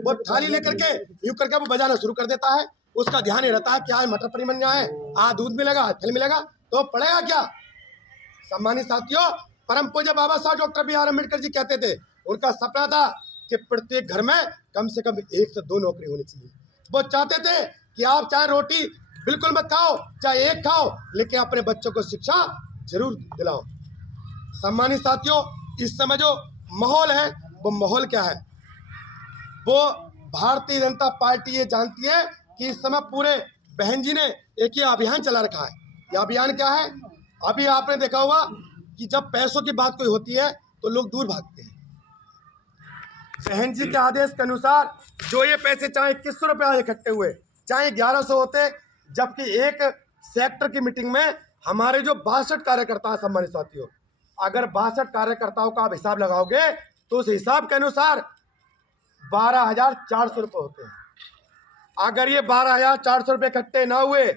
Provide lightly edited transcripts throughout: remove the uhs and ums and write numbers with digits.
वो थाली लेकर के यूं करके वो बजाना शुरू कर देता है। उसका ध्यान ये रहता है कि आज मटर पनीर बन जाए, आज दूध मिलेगा, आज फल मिलेगा, तो पड़ेगा क्या। सम्मानित साथियों, परम पूज्य बाबा साहब doctor B are Ambedkar ji कहते थे, उनका सपना था कि प्रत्येक घर में कम से कम 1 से 2 नौकरी होनी चाहिए। वो चाहते थे कि आप चाहे रोटी बिल्कुल मत खाओ, चाहे एक खाओ, लेकिन अपने बच्चों को शिक्षा जरूर दिलाओ। सम्मानित साथियों, इस समय जो माहौल है वो माहौल क्या है, वो भारतीय जनता पार्टी ये जानती है कि इस समय पूरे बहन जी ने एक ही अभियान चला रखा है। यह अभियान क्या है? अभी आपने देखा होगा कि जब पैसों की बात कोई होती है तो लोग दूर भागते हैं। बहन जी के आदेश के अनुसार जो ये पैसे चाहे 2100 रुपये आज इकट्ठे हुए, चाहे 1100 होते, जबकि एक सेक्टर की मीटिंग में हमारे जो 62 कार्यकर्ता है, सम्मानित साथियों, अगर 62 कार्यकर्ताओं का आप हिसाब लगाओगे तो उस हिसाब के अनुसार 12,400 रुपये होते हैं। अगर ये 12,400 रुपये इकट्ठे ना हुए,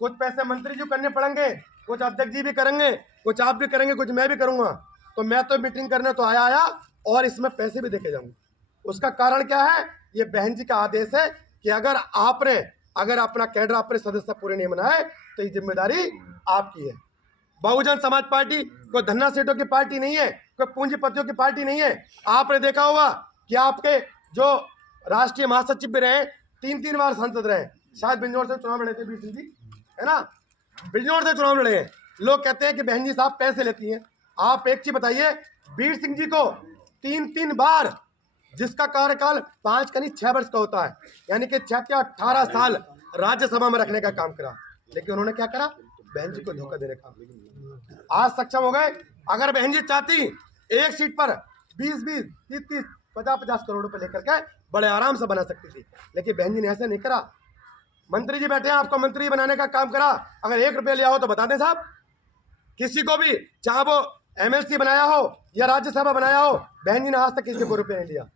कुछ पैसे मंत्री जी करने पड़ेंगे, कुछ अध्यक्ष जी भी करेंगे, कुछ आप भी करेंगे, कुछ मैं भी करूंगा, तो मैं तो मीटिंग करने तो आया और इसमें पैसे भी देके जाऊंगा। उसका कारण क्या है? ये बहन जी का आदेश है कि अगर अपना कैडर, अपने सदस्य पूरे नहीं बनाए तो ये जिम्मेदारी आपकी है। बहुजन समाज पार्टी कोई धन्ना सेठों की पार्टी नहीं है, कोई पूंजीपतियों की पार्टी नहीं है। आपने देखा होगा कि आपके जो राष्ट्रीय महासचिव भी रहे, 3 बार सांसद रहे, शायद बिजनौर से चुनाव लड़े थे बीर सिंह जी, है ना, बिजनौर से चुनाव लड़े हैं। लोग कहते हैं कि बहन जी साहब पैसे लेती हैं। आप एक चीज बताइए, बीर सिंह जी को 3 बार, जिसका कार्यकाल 5 का नहीं 6 वर्ष का होता है, यानी कि 6 के 18 साल राज्यसभा में रखने का काम करा, लेकिन उन्होंने क्या करा? बहन जी को धोखा देने का। आज सक्षम हो गए। अगर बहन जी चाहती एक सीट पर 20-20, 30-30, 50-50 करोड़ रुपए लेकर के बड़े आराम से बना सकती थी, लेकिन बहन जी ने ऐसा नहीं करा। मंत्री जी बैठे हैं, आपको मंत्री बनाने का काम करा, अगर 1 रुपया लिया हो तो बता दें साहब। किसी को भी, चाहे वो MLC बनाया हो या राज्यसभा बनाया हो, बहन जी ने आज तक किसी को रुपये नहीं लिया।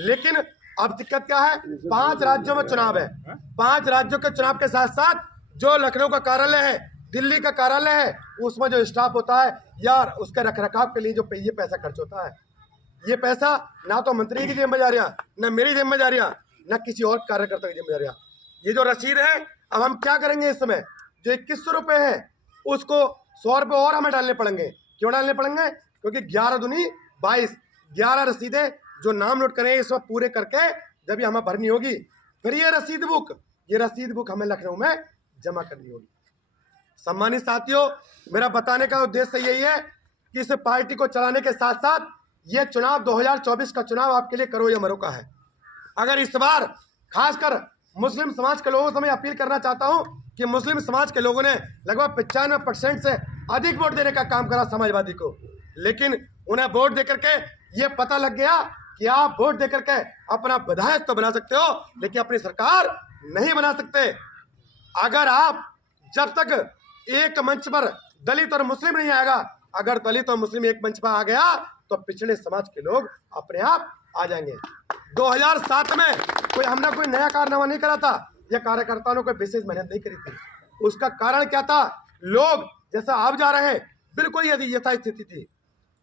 लेकिन अब दिक्कत क्या है? 5 राज्यों में चुनाव है। 5 राज्यों के चुनाव के साथ साथ जो लखनऊ का कार्यालय है, दिल्ली का कार्यालय है, उसमें जो स्टाफ होता है यार, उसके रखरखाव के लिए जो ये पैसा खर्च होता है, ये पैसा ना तो मंत्री की जिम्मेदारियां, ना मेरी जिम्मेदारियां, ना किसी और कार्यकर्ता की जिम्मेदारियां। ये जो रसीद है, अब हम क्या करेंगे? इस समय जो 2100 रुपये है, उसको 100 रुपये और हमें डालने पड़ेंगे। क्यों डालने पड़ेंगे? क्योंकि 11 दूनी 22, 11 रसीदें जो नाम नोट करें इस वक्त पूरे करके जब ये हमें भरनी होगी, फिर ये रसीद बुक हमें लखनऊ में जमा करनी होगी। सम्मानित साथियों, मेरा बताने का उद्देश्य यही है कि इस पार्टी को चलाने के साथ साथ ये चुनाव 2024 का चुनाव आपके लिए करो या मरो का है। अगर इस बार खासकर मुस्लिम समाज के लोगों से मैं अपील करना चाहता हूं कि मुस्लिम समाज के लोगों ने लगभग 95% से अधिक वोट देने का काम करा समाजवादी को, लेकिन उन्हें वोट देकर के ये पता लग गया कि आप वोट देकर के अपना विधायक तो बना सकते हो, लेकिन अपनी सरकार नहीं बना सकते। अगर आप जब तक एक मंच पर दलित और मुस्लिम नहीं आएगा, अगर दलित और मुस्लिम एक मंच पर आ गया तो पिछड़े समाज के लोग अपने आप आ जाएंगे। 2007 में हमने कोई नया कारनामा नहीं करा था, यह कार्यकर्ताओं ने कोई विशेष मेहनत नहीं करी थी। उसका कारण क्या था? लोग जैसा आप जा रहे हैं, बिल्कुल यथा स्थिति थी।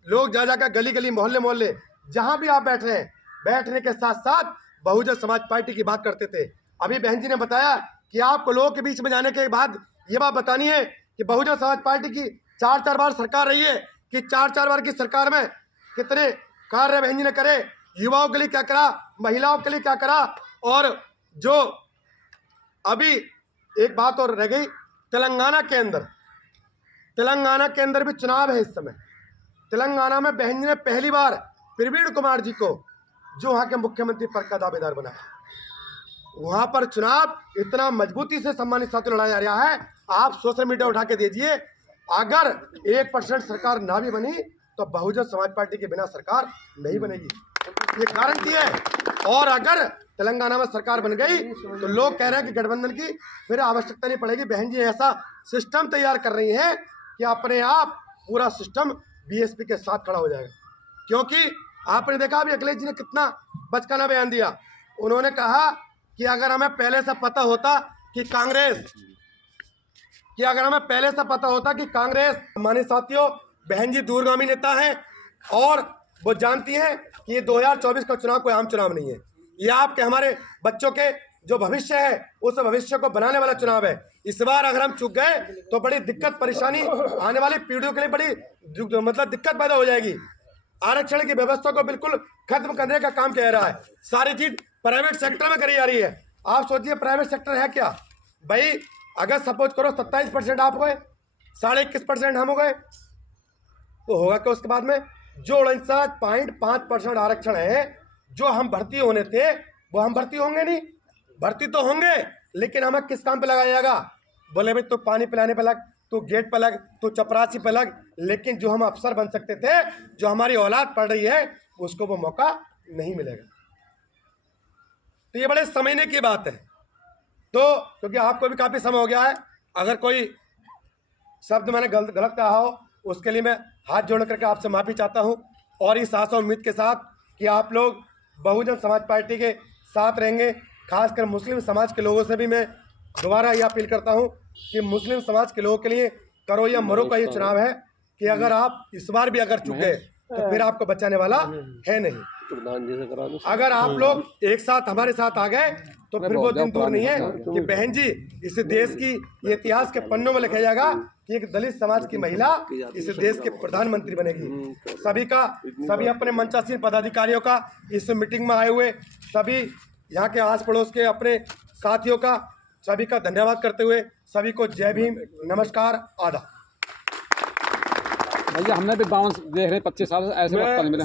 लोग जा जाकर गली गली, मोहल्ले मोहल्ले, जहां भी आप बैठ रहे हैं, बैठने के साथ साथ बहुजन समाज पार्टी की बात करते थे। अभी बहन जी ने बताया कि आपको लोगों के बीच में जाने के बाद ये बात बतानी है कि बहुजन समाज पार्टी की 4-4 बार सरकार रही है, कि 4-4 बार की सरकार में कितने कार्य बहन जी ने करे, युवाओं के लिए क्या करा, महिलाओं के लिए क्या करा। और जो अभी एक बात और रह गई, तेलंगाना के अंदर भी चुनाव है इस समय। तेलंगाना में बहन जी ने पहली बार प्रवीण कुमार जी को, जो वहाँ के मुख्यमंत्री पद का दावेदार बनाया, वहाँ पर चुनाव इतना मजबूती से सम्मानित साथियों लड़ाया जा रहा है। आप सोशल मीडिया उठा के दीजिए, अगर 1% सरकार ना भी बनी तो बहुजन समाज पार्टी के बिना सरकार नहीं बनेगी, ये गारंटी है। और अगर तेलंगाना में सरकार बन गई तो लोग कह रहे हैं कि गठबंधन की फिर आवश्यकता नहीं पड़ेगी। बहन जी ऐसा सिस्टम तैयार कर रही हैं कि अपने आप पूरा सिस्टम BSP के साथ खड़ा हो जाएगा। क्योंकि आपने देखा अभी अखिलेश जी ने कितना बचकाना बयान दिया। उन्होंने कहा कि अगर हमें पहले से पता होता कि कांग्रेस, हमारे साथियों, बहन जी दूरगामी नेता है और वो जानती हैं कि ये 2024 का चुनाव कोई आम चुनाव नहीं है। ये आपके हमारे बच्चों के जो भविष्य है उस भविष्य को बनाने वाला चुनाव है। इस बार अगर हम चूक गए तो बड़ी दिक्कत परेशानी आने वाली पीढ़ियों के लिए बड़ी मतलब दिक्कत पैदा हो जाएगी। आरक्षण की व्यवस्था को बिल्कुल खत्म करने का काम किया रहा है। सारी चीज प्राइवेट सेक्टर में करी जा रही है। आप सोचिए प्राइवेट सेक्टर है क्या भाई। अगर सपोज करो 27% आप हो गए, 21.5% हम हो गए, तो होगा क्या उसके बाद में? जो 49.5% आरक्षण है जो हम भर्ती होने थे वो हम भर्ती होंगे नहीं। भर्ती तो होंगे लेकिन हमें किस काम पे लगाया जाएगा? बोले भाई तू पानी पिलाने पे लग, तू गेट पे लग, तू चपरासी पे लग, लेकिन जो हम अफसर बन सकते थे, जो हमारी औलाद पढ़ रही है, उसको वो मौका नहीं मिलेगा। तो ये बड़े समझने की बात है। तो क्योंकि आपको भी काफ़ी समय हो गया है, अगर कोई शब्द मैंने गलत कहा हो उसके लिए मैं हाथ जोड़ करके आपसे माफ़ी चाहता हूँ, और इस आशा उम्मीद के साथ कि आप लोग बहुजन समाज पार्टी के साथ रहेंगे। खासकर मुस्लिम समाज के लोगों से भी मैं दोबारा ये अपील करता हूँ कि मुस्लिम समाज के लोगों के लिए करो या मरो का ये चुनाव है कि अगर आप इस बार भी अगर चुक गए तो फिर आपको बचाने वाला है नहीं। अगर आप लोग एक साथ हमारे साथ आ गए तो फिर वो दिन दूर नहीं है कि बहन जी इस देश की ये इतिहास के पन्नों में लिखा जाएगा कि एक दलित समाज की महिला इस देश के प्रधानमंत्री बनेगी। सभी अपने मंचासीन पदाधिकारियों का, इस मीटिंग में आए हुए सभी यहाँ के आस पड़ोस के अपने साथियों का, सभी का धन्यवाद करते हुए सभी को जय भीम, नमस्कार, आदाब। भैया हमने भी 52 देख रहे 25 साल से ऐसे वक्त मिले।